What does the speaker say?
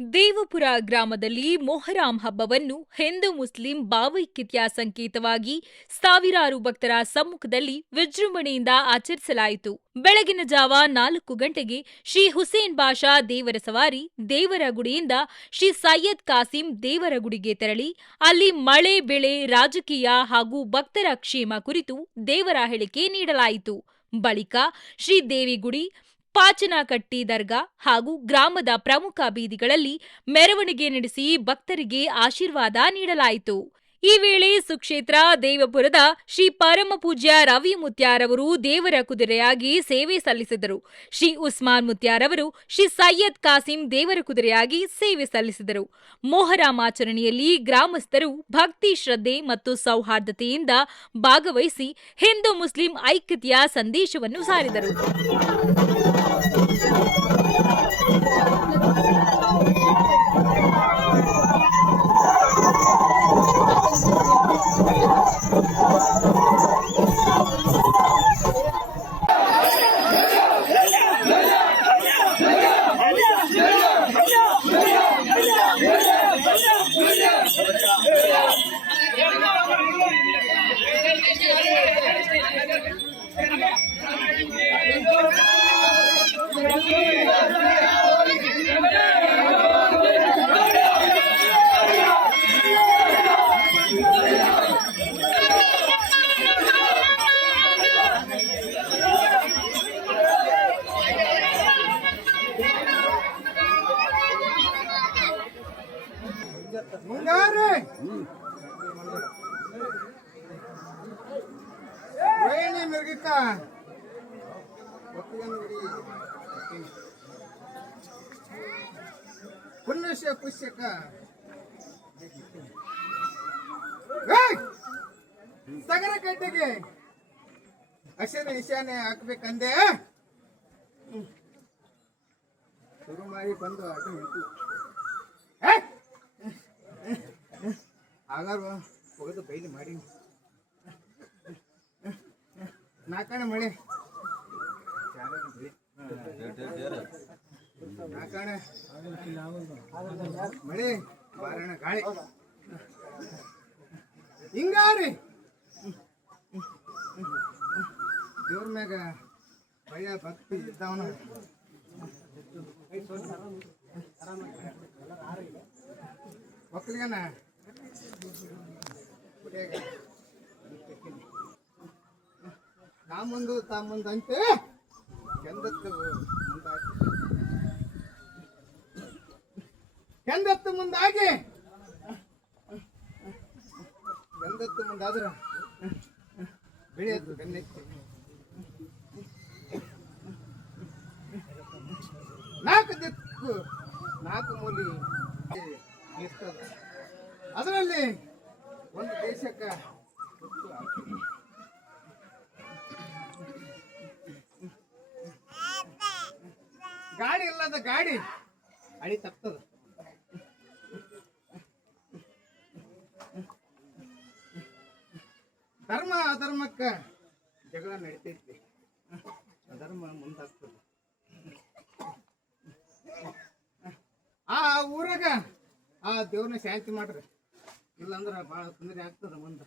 ದೇವಪುರ ಗ್ರಾಮದಲ್ಲಿ ಮೊಹರಾಂ ಹಬ್ಬವನ್ನು ಹಿಂದೂ ಮುಸ್ಲಿಂ ಭಾವೈಕ್ಯತೆಯ ಸಂಕೇತವಾಗಿ ಸಾವಿರಾರು ಭಕ್ತರ ಸಮ್ಮುಖದಲ್ಲಿ ವಿಜೃಂಭಣೆಯಿಂದ ಆಚರಿಸಲಾಯಿತು. ಬೆಳಗಿನ ಜಾವ 4 ಗಂಟೆಗೆ ಶ್ರೀ ಹುಸೇನ್ ಬಾಷಾ ದೇವರ ಸವಾರಿ ದೇವರಗುಡಿಯಿಂದ ಶ್ರೀ ಸೈಯದ್ ಕಾಸಿಂ ದೇವರಗುಡಿಗೆ ತೆರಳಿ ಅಲ್ಲಿ ಮಳೆ, ಬೆಳೆ, ರಾಜಕೀಯ ಹಾಗೂ ಭಕ್ತರ ಕ್ಷೇಮ ಕುರಿತು ದೇವರ ಹೇಳಿಕೆ ನೀಡಲಾಯಿತು. ಬಳಿಕ ಶ್ರೀ ದೇವಿಗುಡಿ, ಪಾಚನಕಟ್ಟಿ ದರ್ಗಾ ಹಾಗೂ ಗ್ರಾಮದ ಪ್ರಮುಖ ಬೀದಿಗಳಲ್ಲಿ ಮೆರವಣಿಗೆ ನಡೆಸಿ ಭಕ್ತರಿಗೆ ಆಶೀರ್ವಾದ ನೀಡಲಾಯಿತು. ಈ ವೇಳೆ ಸುಕ್ಷೇತ್ರ ದೇವಪುರದ ಶ್ರೀ ಪರಮಪೂಜ್ಯ ರವಿ ಮುತ್ಯಾರವರು ದೇವರ ಕುದುರೆಯಾಗಿ ಸೇವೆ ಸಲ್ಲಿಸಿದರು. ಶ್ರೀ ಉಸ್ಮಾನ್ ಮುತ್ಯಾರವರು ಶ್ರೀ ಸೈಯದ್ ಕಾಸಿಂ ದೇವರ ಕುದುರೆಯಾಗಿ ಸೇವೆ ಸಲ್ಲಿಸಿದರು. ಮೊಹರಾಂ ಆಚರಣೆಯಲ್ಲಿ ಗ್ರಾಮಸ್ಥರು ಭಕ್ತಿ, ಶ್ರದ್ಧೆ ಮತ್ತು ಸೌಹಾರ್ದತೆಯಿಂದ ಭಾಗವಹಿಸಿ ಹಿಂದೂ ಮುಸ್ಲಿಂ ಐಕ್ಯತೆಯ ಸಂದೇಶವನ್ನು ಸಾರಿದರು. ಪುಷ್ಯಕ ಸಗರ ಕಟ್ಟೆಗೆ ಅಶನ ಈಶಾನೆ ಹಾಕ್ಬೇಕಂದೆ ಶುರು ಮಾಡಿ ಬಂದು ಅಟ ನಿಂತು ಆಗಾರ ಹೋಗೋದು ಬೈಲಿ ಮಾಡಿ ನಾಕಣ ಮಳೆ ನಾಕಣ ಮಳೆ ಬಾರಣ ಗಾಳಿ ಹಿಂಗಾರಿ ದೇವ್ರ ಮ್ಯಾಗ ಭಯ ಭಕ್ತಿ ಇದ್ದಾವನ ಒಕ್ಕಲಿಗನ ಮುಂದು ತಾ ಮುಂದಂತೆ ಕೆಂದತ್ತು ಮುಂದಾಗಿ ಗಂಧತ್ತು ಮುಂದಾದ್ರ ಬೆಳೆಯತ್ತು ಗನ್ನೆತ್ತಿ ನಾಲ್ಕು ದಿಕ್ಕು ನಾಲ್ಕು ಮೂಲಿ ಇರ್ತದ. ಅದರಲ್ಲಿ ಒಂದು ದೇಶಕ್ಕ ಗಾಡಿ ಇಲ್ಲದ ಗಾಡಿ ಅಡಿ ತಪ್ತದ. ಧರ್ಮ ಅಧರ್ಮಕ್ಕ ಜಗಳ ನಡಿತೈತಿ, ಅಧರ್ಮ ಮುಂದಾಗ್ತದ. ಆ ಊರಾಗ ಆ ದೇವ್ರನ್ನ ಶಾಂತಿ ಮಾಡ್ರಿ, ಇಲ್ಲಾಂದ್ರ ಭಾಳ ತೊಂದರೆ ಆಗ್ತದ ಮುಂದೆ.